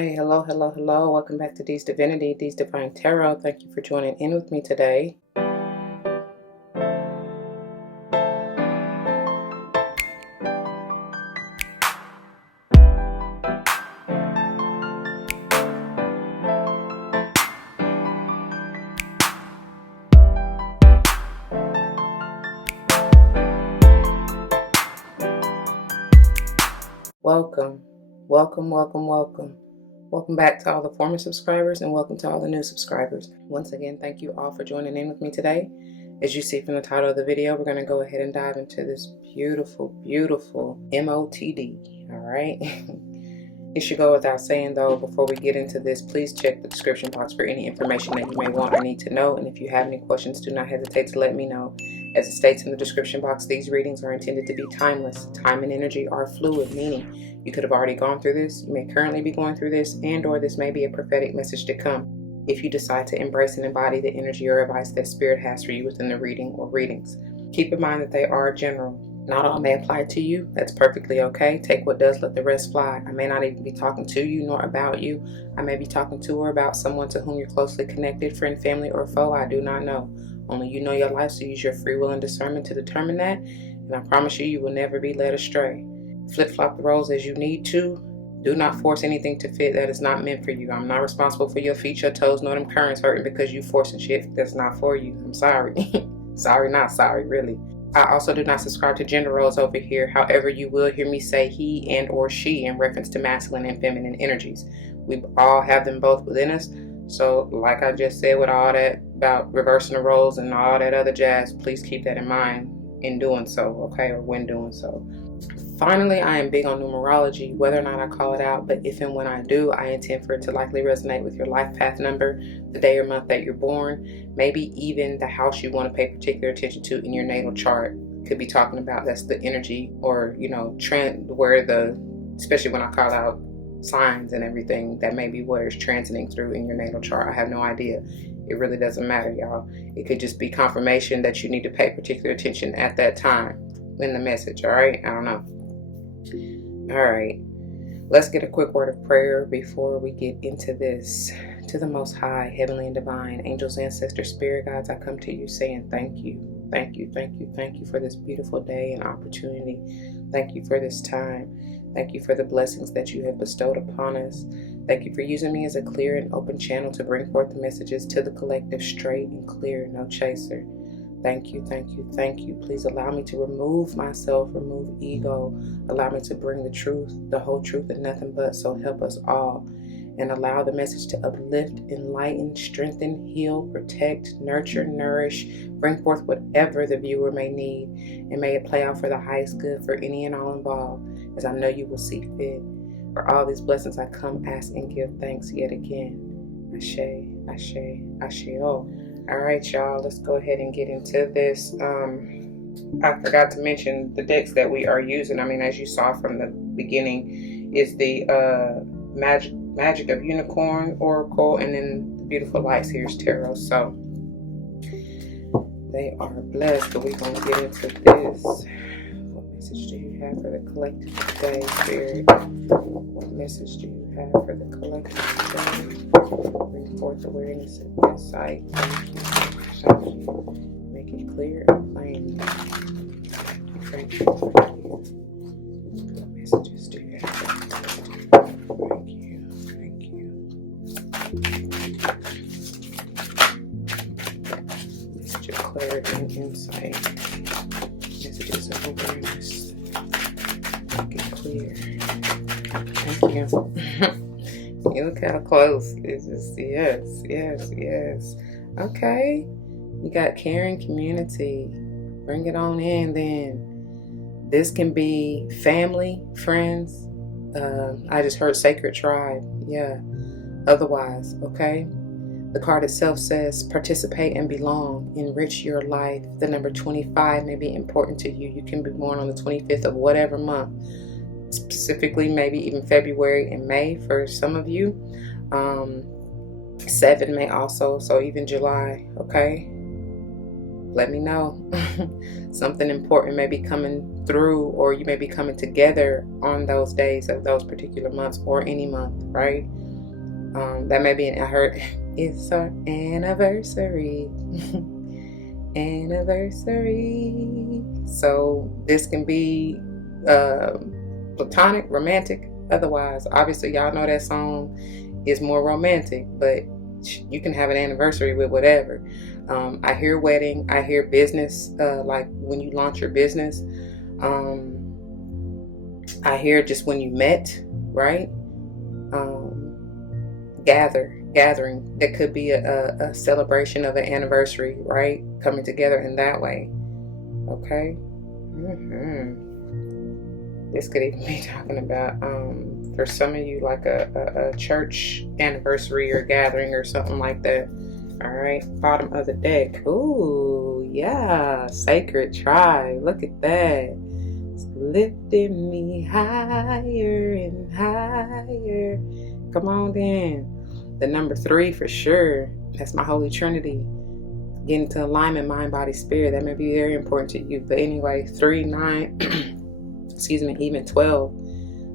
Hi, hello, hello, hello. Welcome back to D's Divinity, D's Divine Tarot. Thank you for joining in with me today. Welcome, welcome, welcome, welcome. Welcome back to all the former subscribers and welcome to all the new subscribers. Once again, thank you all for joining in with me today. As you see from the title of the video, we're going to go ahead and dive into this beautiful, beautiful Motd. All right. It should go without saying though, before we get into this, please check the description box for any information that you may want or need to know. And if you have any questions, do not hesitate to let me know. As it states in the description box, these readings are intended to be timeless. Time and energy are fluid, meaning you could have already gone through this, you may currently be going through this, and or this may be a prophetic message to come if you decide to embrace and embody the energy or advice that Spirit has for you within the reading or readings. Keep in mind that they are general. Not all may apply to you. That's perfectly okay. Take what does, let the rest fly. I may not even be talking to you nor about you. I may be talking to or about someone to whom you're closely connected, friend, family, or foe. I do not know. Only you know your life, so use your free will and discernment to determine that. And I promise you, you will never be led astray. Flip-flop the roles as you need to. Do not force anything to fit that is not meant for you. I'm not responsible for your feet, your toes, nor them currents hurting because you forcing shit that's not for you. I'm sorry. Sorry, not sorry, really. I also do not subscribe to gender roles over here. However, you will hear me say he and or she in reference to masculine and feminine energies. We all have them both within us. So like I just said with all that about reversing the roles and all that other jazz, please keep that in mind in doing so, okay, or when doing so. Finally, I am big on numerology, whether or not I call it out, but if and when I do, I intend for it to likely resonate with your life path number, the day or month that you're born, maybe even the house you want to pay particular attention to in your natal chart. Could be talking about that's the energy or, trend where especially when I call out signs and everything, that may be where it's transiting through in your natal chart. I have no idea. It really doesn't matter, y'all. It could just be confirmation that you need to pay particular attention at that time in the message, all right? I don't know. All right, let's get a quick word of prayer before we get into this. To the Most High, Heavenly and Divine, angels, ancestors, spirit guides, I come to you saying thank you. Thank you, thank you, thank you for this beautiful day and opportunity. Thank you for this time. Thank you for the blessings that you have bestowed upon us. Thank you for using me as a clear and open channel to bring forth the messages to the collective straight and clear, no chaser. Thank you, thank you, thank you. Please allow me to remove myself, remove ego. Allow me to bring the truth, the whole truth, and nothing but. So help us all. And allow the message to uplift, enlighten, strengthen, heal, protect, nurture, nourish, bring forth whatever the viewer may need. And may it play out for the highest good for any and all involved, as I know you will see fit. For all these blessings I come, ask, and give thanks yet again. Ashe, ashe, ashe. Oh. All right, y'all, let's go ahead and get into this. I forgot to mention the decks that we are using. I mean, as you saw from the beginning, is the Magic of Unicorn Oracle and then the beautiful Lightseer's Tarot. So they are blessed, but we're going to get into this. What message do you have for the collective today, Spirit? What message do you have for the collective today? Bring forth awareness and insight. Thank you. Thank you. Make it clear and plain. Thank you. Thank you. What messages do you have? Thank you. Thank you. Message of clarity and insight. Messages of awareness. Make it clear. Thank you. You look kind of close. It's just, yes. Okay. You got caring community. Bring it on in then. This can be family, friends. I just heard sacred tribe. Yeah. Otherwise, okay. The card itself says participate and belong. Enrich your life. The number 25 may be important to you. You can be born on the 25th of whatever month. Specifically maybe even February and May for some of you. 7 may also, so even July. Okay, let me know. Something important may be coming through, or you may be coming together on those days of those particular months or any month, right? That may be I heard it's our anniversary. Anniversary. So this can be platonic, romantic, otherwise. Obviously, y'all know that song is more romantic, but you can have an anniversary with whatever. I hear wedding, I hear business, like when you launch your business. I hear just when you met, right? Gathering. That could be a celebration of an anniversary, right? Coming together in that way. Okay. This could even be talking about, for some of you, like a church anniversary or gathering or something like that. All right. Bottom of the deck. Ooh, yeah. Sacred tribe. Look at that. It's lifting me higher and higher. Come on then. The number 3 for sure. That's my Holy Trinity. Getting to alignment, mind, body, spirit. That may be very important to you. But anyway, 3, 9, excuse me, even 12.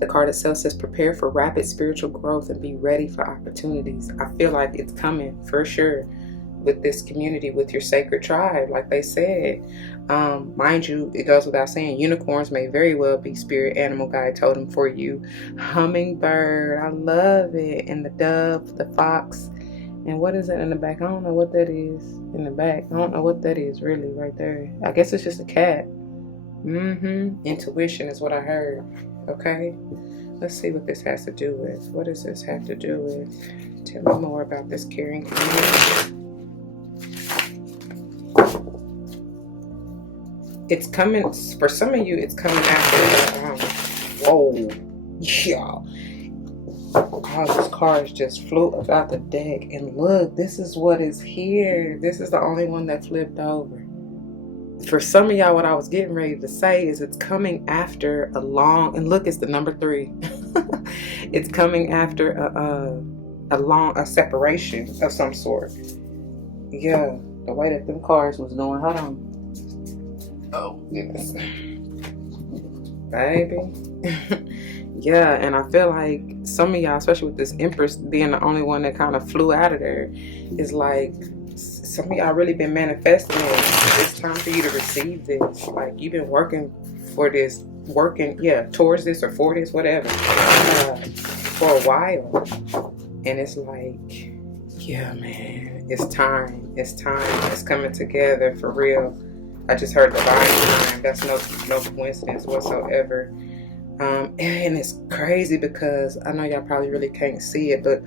The card itself says prepare for rapid spiritual growth and be ready for opportunities. I feel like it's coming for sure with this community, with your sacred tribe, like they said. Mind you, it goes without saying, unicorns may very well be spirit animal guide totem for you. Hummingbird, I love it. And the dove, the fox. And what is it in the back? I don't know what that is in the back. I don't know what that is really right there. I guess it's just a cat. Intuition is what I heard. Okay. Let's see what this has to do with. What does this have to do with? Tell me more about this caring community. It's coming, for some of you, it's coming after, whoa, y'all. All these cards just flew about the deck. And look, this is what is here. This is the only one that flipped over. For some of y'all, what I was getting ready to say is it's coming after a long, and look, it's the number 3. It's coming after a separation of some sort. Yeah, the way that them cards was doing. Hold on. Oh, goodness. Baby. Yeah, and I feel like some of y'all, especially with this Empress being the only one that kind of flew out of there, is like some of y'all really been manifesting. It's time for you to receive this. Like, you've been working for this, towards this or for this, whatever, for a while. And it's like, yeah, man, it's time. It's time. It's coming together for real. I just heard divine time. That's no coincidence whatsoever. And it's crazy because I know y'all probably really can't see it, but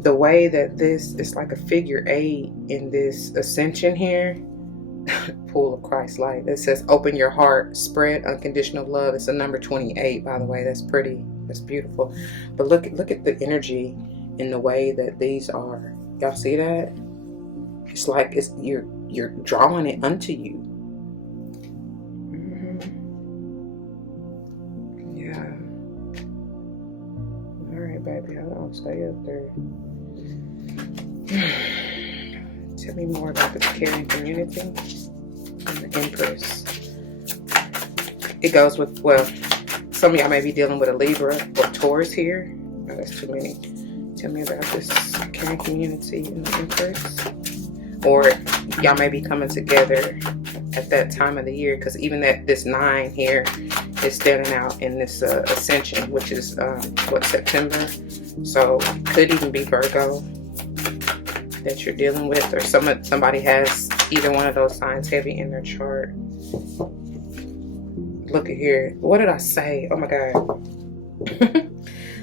the way that this is like a figure 8 in this ascension here, pool of Christ light. It says open your heart, spread unconditional love. It's a number 28, by the way. That's pretty. That's beautiful. But look at the energy in the way that these are. Y'all see that? It's like you're drawing it unto you. Baby, hold on, stay up there. Tell me more about this caring community and the Empress. It goes with, well, some of y'all may be dealing with a Libra or Taurus here. Oh, that's too many. Tell me about this caring community and the Empress. Or y'all may be coming together at that time of the year, because even this 9 here is standing out in this ascension, which is September. So could even be Virgo that you're dealing with, or somebody has either one of those signs heavy in their chart. Look at here. What did I say? Oh my God.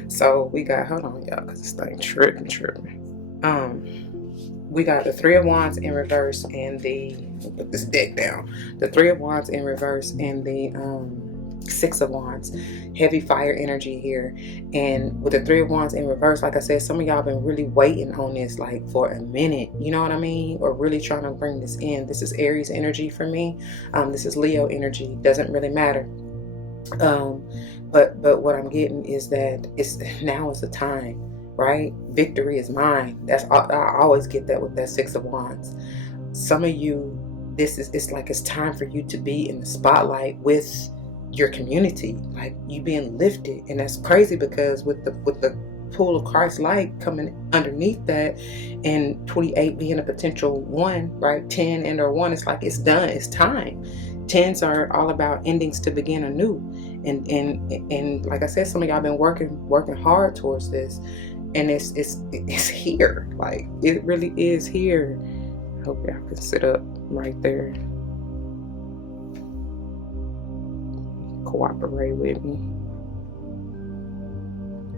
So we got, hold on y'all, because this thing tripping. We got the 3 of Wands in reverse and put this deck down. The 3 of Wands in reverse and the 6 of Wands. Heavy fire energy here. And with the 3 of Wands in reverse, like I said, some of y'all been really waiting on this like for a minute. You know what I mean? Or really trying to bring this in. This is Aries energy for me. This is Leo energy. Doesn't really matter. But what I'm getting is that now is the time. Right? Victory is mine. I always get that with that 6 of Wands. Some of you, it's like it's time for you to be in the spotlight with your community, like you being lifted. And that's crazy because with the pool of Christ light coming underneath that, and 28 being a potential 1, right? 10 and or 1, it's like it's done, it's time. 10s are all about endings to begin anew, and like I said, some of y'all been working hard towards this, and it's here. Like, it really is here. I hope y'all can sit up right there. Cooperate with me.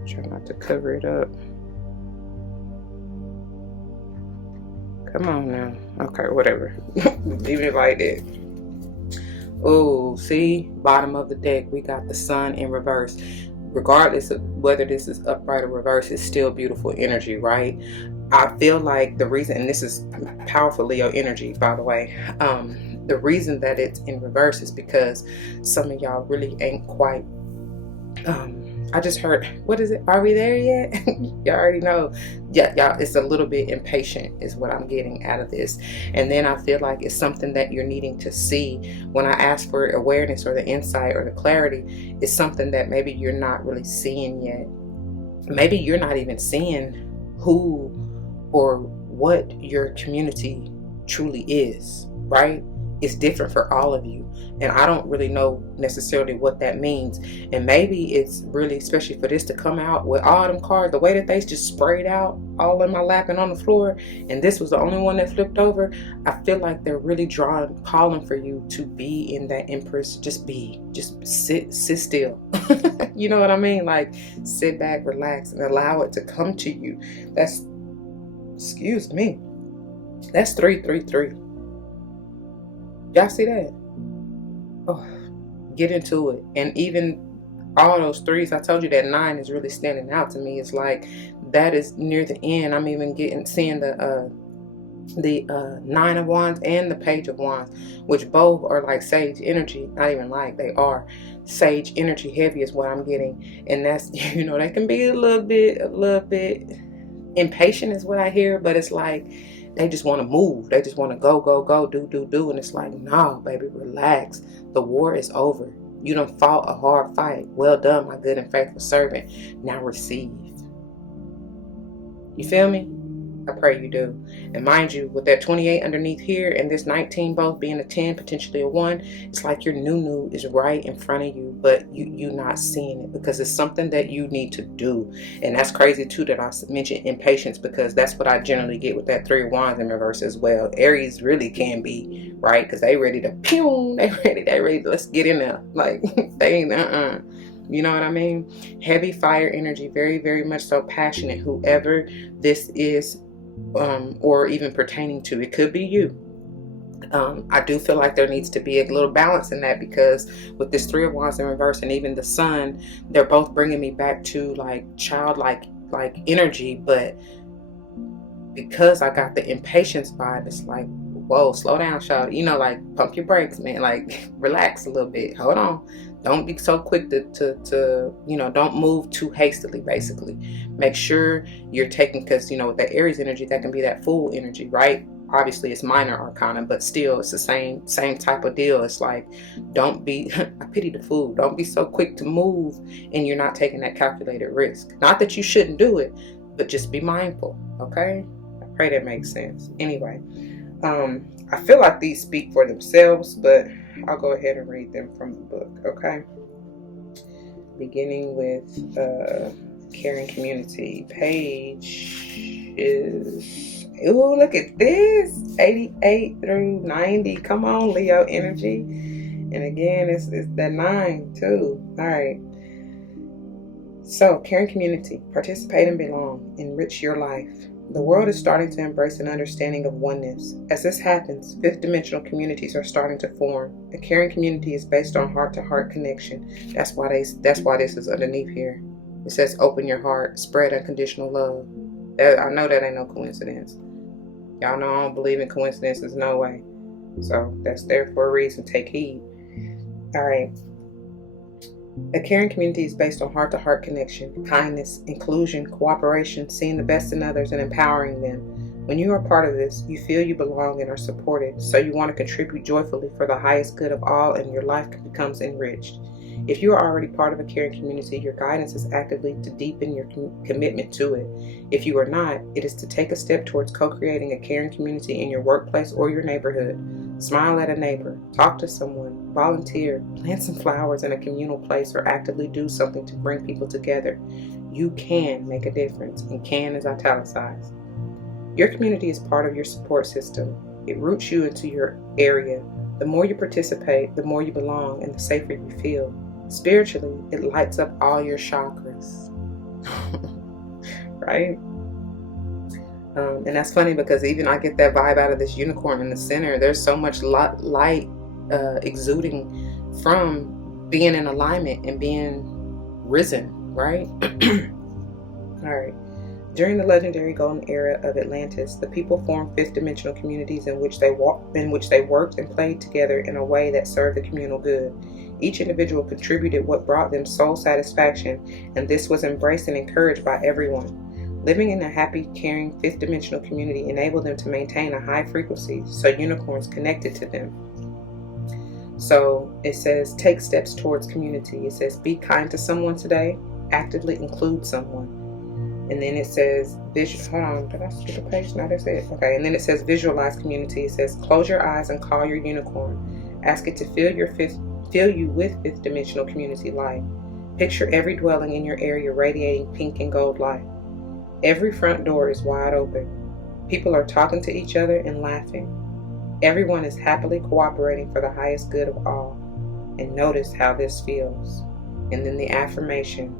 Try not to cover it up. Come on now. Okay, whatever. Leave it like that. Oh, see, bottom of the deck, we got the sun in reverse. Regardless of whether this is upright or reverse, it's still beautiful energy, right? I feel like the reason, and this is powerful Leo energy, by the way, the reason that it's in reverse is because some of y'all really ain't quite, I just heard, what is it? Are we there yet? Y'all already know. Yeah, y'all, it's a little bit impatient is what I'm getting out of this. And then I feel like it's something that you're needing to see. When I ask for awareness or the insight or the clarity, it's something that maybe you're not really seeing yet. Maybe you're not even seeing who or what your community truly is, right? It's different for all of you. And I don't really know necessarily what that means. And maybe it's really, especially for this to come out with all them cards, the way that they just sprayed out all in my lap and on the floor, and this was the only one that flipped over, I feel like they're really calling for you to be in that Empress. Just sit still. You know what I mean? Like, sit back, relax, and allow it to come to you. Excuse me. That's 333. Y'all see that? Oh, get into it. And even all those 3s, I told you that 9 is really standing out to me. It's like that is near the end. I'm even seeing the 9 of Wands and the Page of Wands, which both are like sage energy. Not even like, they are sage energy heavy is what I'm getting. And that's, you know, that can be a little bit impatient is what I hear, but it's like they just want to move. They just want to go, do. And it's like, no, baby, relax. The war is over. You done fought a hard fight. Well done, my good and faithful servant. Now receive. You feel me? I pray you do. And mind you, with that 28 underneath here and this 19 both being a 10, potentially a 1, it's like your new is right in front of you, but you not seeing it because it's something that you need to do. And that's crazy too that I mentioned impatience, because that's what I generally get with that 3 of Wands in reverse as well. Aries really can be, right? Because they ready to pew, they ready, let's get in there. Like, they ain't, you know what I mean? Heavy fire energy, very, very much so passionate, whoever this is, or even pertaining to. It could be you. I do feel like there needs to be a little balance in that, because with this 3 of Wands in reverse and even the sun, they're both bringing me back to like childlike energy, but because I got the impatience vibe, it's like, whoa, slow down, child. You know, like, pump your brakes, man. Like, relax a little bit. Hold on. Don't be so quick to you know, don't move too hastily, basically. Make sure you're taking, because, you know, with that Aries energy, that can be that Fool energy, right? Obviously, it's minor arcana, but still, it's the same type of deal. It's like, don't be, I pity the fool. Don't be so quick to move and you're not taking that calculated risk. Not that you shouldn't do it, but just be mindful, okay? I pray that makes sense. Anyway, I feel like these speak for themselves, but I'll go ahead and read them from the book, okay? Beginning with Caring Community. Page is, ooh, look at this, 88 through 90. Come on, Leo energy. And again, it's that 9 too. All right. So, Caring Community. Participate and belong. Enrich your life. The world is starting to embrace an understanding of oneness. As this happens, fifth dimensional communities are starting to form. A caring community is based on heart-to-heart connection. That's why this is underneath here. It says, open your heart, spread unconditional love. I know that ain't no coincidence. Y'all know I don't believe in coincidences, no way. So that's there for a reason. Take heed. All right. A caring community is based on heart-to-heart connection, kindness, inclusion, cooperation, seeing the best in others, and empowering them. When you are part of this, you feel you belong and are supported, so you want to contribute joyfully for the highest good of all, and your life becomes enriched. If you are already part of a caring community, your guidance is actively to deepen your commitment to it. If you are not, it is to take a step towards co-creating a caring community in your workplace or your neighborhood. Smile at a neighbor, talk to someone, volunteer, plant some flowers in a communal place, or actively do something to bring people together. You can make a difference, and can is italicized. Your community is part of your support system. It roots you into your area. The more you participate, the more you belong, and the safer you feel. Spiritually, it lights up all your chakras. Right? And that's funny because even I get that vibe out of this unicorn in the center. There's so much light exuding from being in alignment and being risen, right? All right. During the legendary golden era of Atlantis, the people formed fifth dimensional communities in which they worked and played together in a way that served the communal good. Each individual contributed what brought them soul satisfaction, and this was embraced and encouraged by everyone. Living in a happy, caring, fifth dimensional community enabled them to maintain a high frequency, so unicorns connected to them. So it says, take steps towards community. It says, be kind to someone today. Actively include someone. And then it says, hold on, did I skip a page? No, that's it. Okay, and then it says, visualize community. It says, close your eyes and call your unicorn. Ask it to fill you with fifth dimensional community light. Picture every dwelling in your area radiating pink and gold light. Every front door is wide open. People are talking to each other and laughing. Everyone is happily cooperating for the highest good of all. And notice how this feels. And then the affirmation,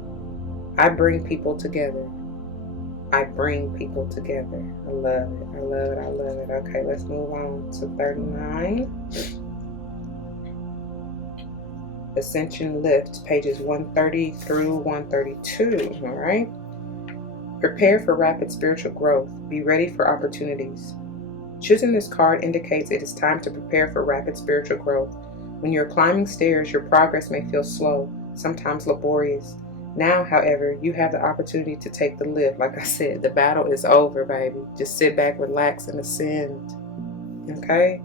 I bring people together. I bring people together. I love it. I love it. I love it. Okay, let's move on to 39. Ascension Lift, pages 130 through 132. All right. Prepare for rapid spiritual growth. Be ready for opportunities. Choosing this card indicates it is time to prepare for rapid spiritual growth. When you're climbing stairs, your progress may feel slow, sometimes laborious. Now, however, you have the opportunity to take the lift. Like I said, the battle is over, baby. Just sit back, relax, and ascend. Okay?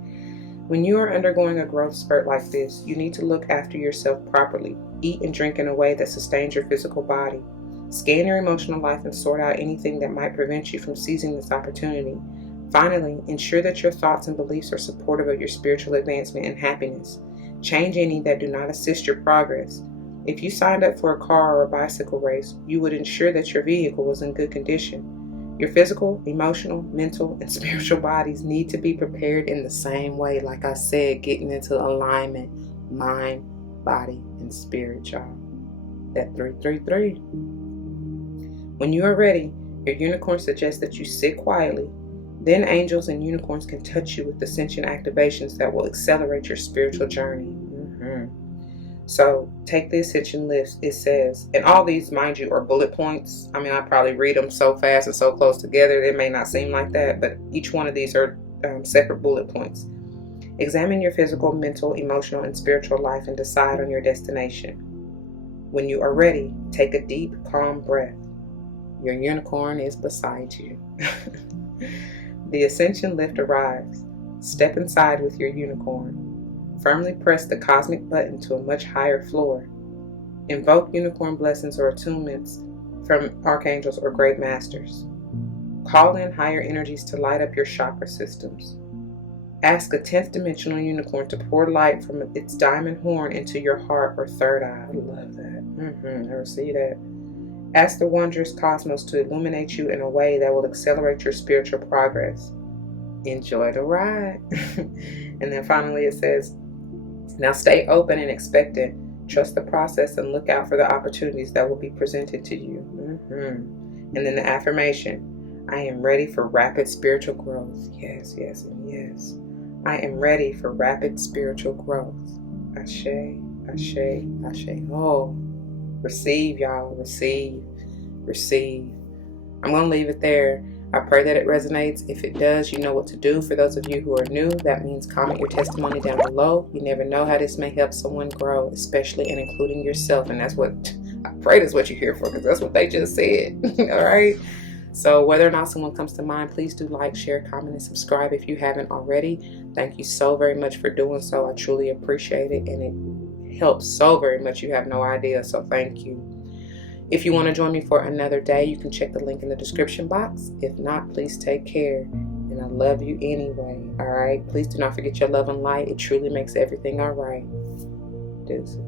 When you are undergoing a growth spurt like this, you need to look after yourself properly. Eat and drink in a way that sustains your physical body. Scan your emotional life and sort out anything that might prevent you from seizing this opportunity. Finally, ensure that your thoughts and beliefs are supportive of your spiritual advancement and happiness. Change any that do not assist your progress. If you signed up for a car or a bicycle race, you would ensure that your vehicle was in good condition. Your physical, emotional, mental, and spiritual bodies need to be prepared in the same way. Like I said, getting into alignment, mind, body, and spirit, y'all. That 333. When you are ready, your unicorn suggests that you sit quietly. Then angels and unicorns can touch you with ascension activations that will accelerate your spiritual journey. So take the ascension list. It says, and all these, mind you, are bullet points. I mean, I probably read them so fast and so close together, it may not seem like that, but each one of these are separate bullet points. Examine your physical, mental, emotional, and spiritual life and decide on your destination. When you are ready, take a deep, calm breath. Your unicorn is beside you. The ascension lift arrives. Step inside with your unicorn. Firmly press the cosmic button to a much higher floor. Invoke unicorn blessings or attunements from archangels or great masters. Call in higher energies to light up your chakra systems. Ask a 10th dimensional unicorn to pour light from its diamond horn into your heart or third eye. I love that. I receive that. Ask the wondrous cosmos to illuminate you in a way that will accelerate your spiritual progress. Enjoy the ride. And then finally it says, now stay open and expectant. Trust the process and look out for the opportunities that will be presented to you. And then the affirmation, I am ready for rapid spiritual growth. Yes, yes, and yes. I am ready for rapid spiritual growth. Ashe, ashe, ashe. Oh, receive, y'all. Receive, receive. I'm going to leave it there. I pray that it resonates. If it does, you know what to do. For those of you who are new, that means comment your testimony down below. You never know how this may help someone grow, especially and including yourself. And that's what I pray that's what you're here for, because that's what they just said. All right. So whether or not someone comes to mind, please do like, share, comment, and subscribe if you haven't already. Thank you so very much for doing so. I truly appreciate it, and it helps so very much. You have no idea. So thank you. If you want to join me for another day, you can check the link in the description box. If not, please take care. And I love you anyway. All right. Please do not forget your love and light. It truly makes everything all right. Deuces.